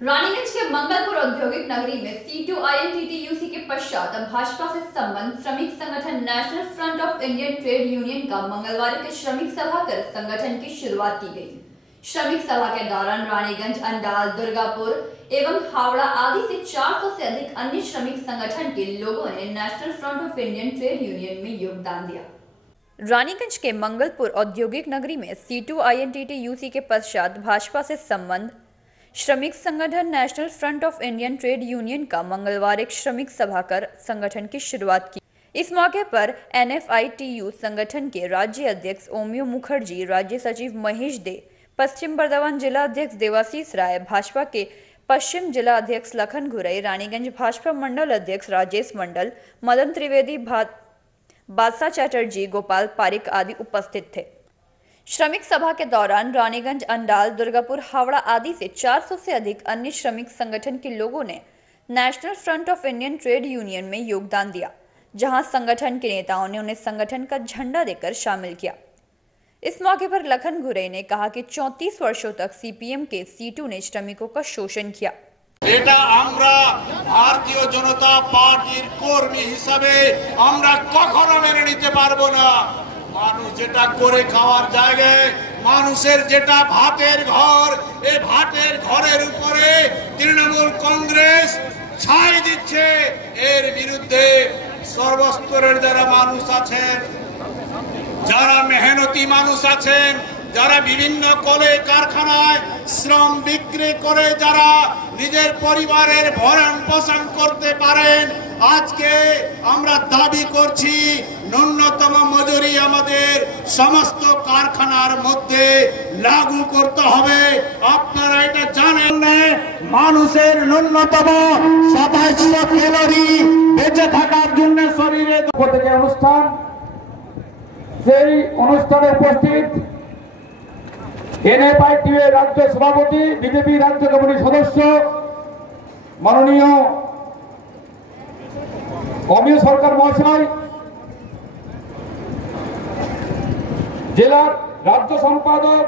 रानीगंज के मंगलपुर औद्योगिक नगरी में C2INTTUC के पश्चात भाजपा से संबंध श्रमिक संगठन national front of Indian trade union का मंगलवार के श्रमिक सभा कर संगठन की शुरुआत की गई। श्रमिक सभा के दौरान रानीगंज, अंडाल, दुर्गापुर एवं हावड़ा आदि से 400 से अधिक अन्य श्रमिक संगठन के लोगों ने national front of Indian trade union में योगदान दिया। रानीगंज के मंगलपुर औद्योगिक नगरी में C2INTTUC के पश्चात भाजपा से संबंध श्रमिक संगठन national front of Indian trade union का मंगलवार एक श्रमिक सभा कर संगठन की शुरुआत की। इस मौके पर NFITU संगठन के राज्य अध्यक्ष ओमियो मुखर्जी, राज्य सचिव महेश दे, पश्चिम बर्धमान जिला अध्यक्ष देवाशीष राय, भाजपा के पश्चिम जिला अध्यक्ष लखन घुरई, रानीगंज भाजपा मंडल अध्यक्ष राजेश मंडल, मदन त्रिवेदी, बादशाह चैटर्जी, गोपाल पारिक आदि उपस्थित थे। श्रमिक सभा के दौरान रानीगंज, अंडाल, दुर्गापुर, हावड़ा आदि से 400 से अधिक अन्य श्रमिक संगठन के लोगों ने national front of Indian trade union में योगदान दिया, जहां संगठन के नेताओं ने उन्हें संगठन का झंडा देकर शामिल किया। इस मौके पर लखन घुरई ने कहा कि 34 वर्षों तक CPM के C2 ने श्रमिकों का शोषण किया। এটা আমরা ভারতীয় জনতা পার্টির কর্মী হিসাবে আমরা কখনো মেনে নিতে পারবো না। মানুষ যেটা করে খাওয়ার জায়গায়, মানুষের যেটা ভাতের ঘর, এই ভাতের ঘরের উপরে তৃণমূল কংগ্রেস ছাই দিচ্ছে। এর বিরুদ্ধে সর্বস্তরের যারা মানুষ আছেন, যারা মেহনতি মানুষ আছেন, যারা বিভিন্ন কলে কারখানায় শ্রম বিক্রি করে যারা নিজের পরিবারের ভরণ পোষণ করতে পারেন, আজকে আমরা দাবি করছি ন্যূনতম মজুরি আমাদের সমস্ত কারখানার মধ্যে লাগু করতে হবে। আপনারা এটা জানেন না, মানুষের ন্যূনতম 2700 ক্যালোরি বেঁচে থাকার জন্য শরীরে থেকে অনুষ্ঠান, সেই অনুষ্ঠানে উপস্থিত NFITU এর রাজ্য সভাপতি, বিজেপি রাজ্য কমিটির সদস্য মাননীয় অমিয় সরকার মহাশয়, জেলার রাজ্য সম্পাদক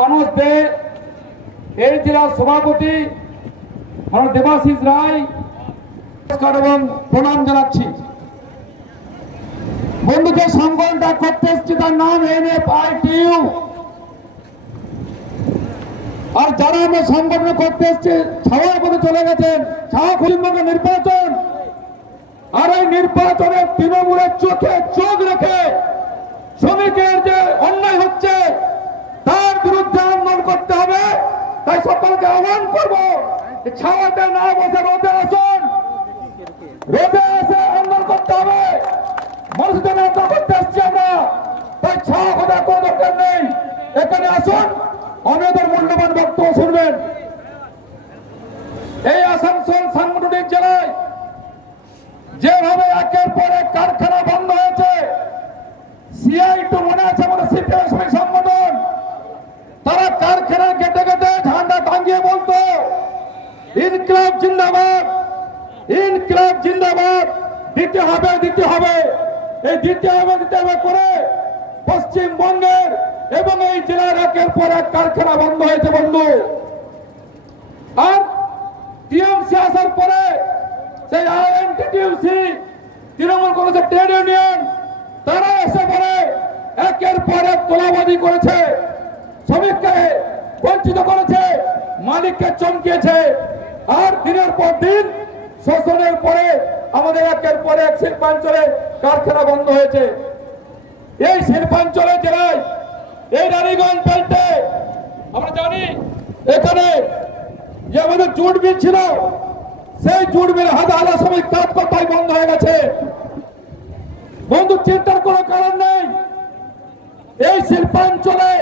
মানস দে, এই জেলার সভাপতি দেবাশিস রায়, নমস্কার এবং প্রণাম জানাচ্ছি। বন্ধুদের সংগঠনটা করতে এসেছি, তার নাম NFITU। আর যারা আমরা সংগঠন করতে এসেছি ছাওয়ার পথে চলে গেছেন, ছাওয়া পশ্চিমবঙ্গ নির্বাচন, আর এই নির্বাচনে তৃণমূলের চোখে চোখ রেখে শ্রমিকের যে অন্যায় হচ্ছে তার বিরুদ্ধে আন্দোলন করতে হবে। তাই সকলকে আহ্বান করবো, ছাওয়াতে না বসে রোদে আসুন, রোদে এসে আন্দোলন করতে হবে। মানুষদের আন্দোলন করতে আসছি আমরা, তাই ছাওয়া কথা কোনো দরকার নেই, এখানে আসুন, আমাদের মূল্যবান বক্তব্য শুনবেন। এই আসানসোল সাংগঠনিক জেলায় যেভাবে একের পর এক কারখানা বন্ধ হয়েছে, CI2 মনে আছে আমাদের CPM সংগঠন, তারা কারখানা কেটে কেটে ঝান্ডা টাঙ্গিয়ে বলতো ইনকিলাব জিন্দাবাদ, ইনকিলাব জিন্দাবাদ, দিতে হবে দিতে হবে, এই দিতে হবে করে পশ্চিমবঙ্গের এবং এই জেলার একের পর এক কারখানা বন্ধ হয়েছে বন্ধু। আর TMC আসার পরে সেই INTTUC, তৃণমূল কংগ্রেসের ট্রেড ইউনিয়ন, তারা এসে পরে একের পর এক তোলাবাজি করেছে, শ্রমিককে বঞ্চিত করেছে, মালিককে চমকিয়েছে। আর দিনের পর দিন শোষণের পরে আমাদের একের পর এক শিল্পাঞ্চলে কারখানা বন্ধ হয়েছে। এই শিল্পাঞ্চলে জেলায়, এই রানীগঞ্জ বেল্টে আমরা জানি এখানে যে আমাদের জুট মিল ছিল, সেই জুট মিল হাজার হাজার শ্রমিক কাজ করতে বন্ধ হয়ে গেছে। বন্ধু, চিন্তার কোনো কারণ নেই, এই শিল্পাঞ্চলে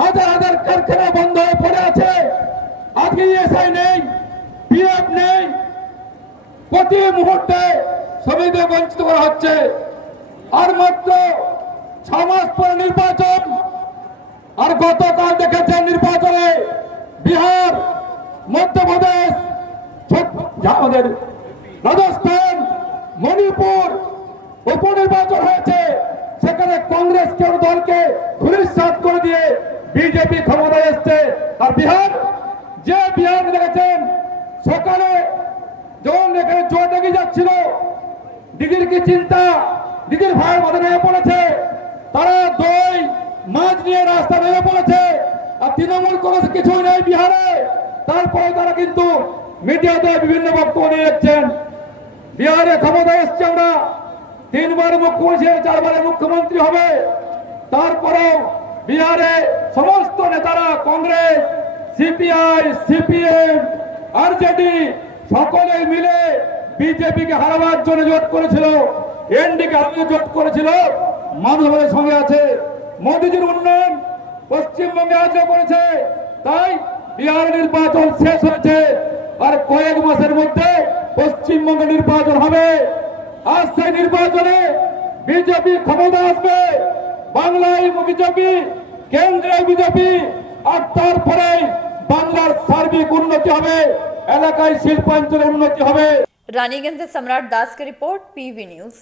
হাজার হাজার কারখানা বন্ধ হয়ে পড়ে আছে। আজকে ESI নেই, PF নেই, প্রতি মুহূর্তে শ্রমিকদের বঞ্চিত করা হচ্ছে। আর মাত্র 6 মাস পরে নির্বাচন, আর গতকাল দেখেছেন নির্বাচনে বিহার, মধ্যপ্রদেশ, আমাদের রাজস্থান, মণিপুর উপনির্বাচন হয়েছে, সেখানে কংগ্রেস কেউ দলকে ধূলিসাৎ করে দিয়ে বিজেপি ক্ষমতায় এসছে। আর বিহার যে বিহার দেখেছেন সকালে যখন এখানে জোর লেগে যাচ্ছিল, দিদির কি চিন্তা, দিদির ভাইয়ের মাথা নেমে পড়েছে, তারা দই মাছ নিয়ে রাস্তা নেমে পড়েছে। আর তৃণমূল কোনো কিছুই নেই বিহারে, তারপরে তারা কিন্তু মিডিয়াতে বিভিন্ন বক্তব্য নিয়ে যাচ্ছেন। বিহারে ক্ষমতায় এসছে আমরা, 3 বার মুখ্যমন্ত্রী 4 বারে মুখ্যমন্ত্রী হবে, তারপরেও বিহারে সমস্ত নেতারা কংগ্রেস, সিপিআই, সিপিএম, আরজেডি সকলে মিলে বিজেপিকে হারাবার জন্য জোট করেছিল, এনডিকে হারানোর জোট করেছিল। মানুষ আমাদের সঙ্গে আছে। মোদীজির উন্নয়ন পশ্চিমবঙ্গে আজও করেছে, তাই বিহার নির্বাচন শেষ হয়েছে আর কয়েক মাসের মধ্যে পশ্চিমবঙ্গে নির্বাচন হবে। আজ সেই নির্বাচনে বিজেপি ক্ষমতা আসবে, বাংলায় বিজেপি, কেন্দ্রে বিজেপি, আর তারপরে বাংলার সার্বিক উন্নতি হবে, এলাকায় শিল্পাঞ্চলের উন্নতি হবে। रानीगंज से सम्राट दास की रिपोर्ट, पीवी न्यूज।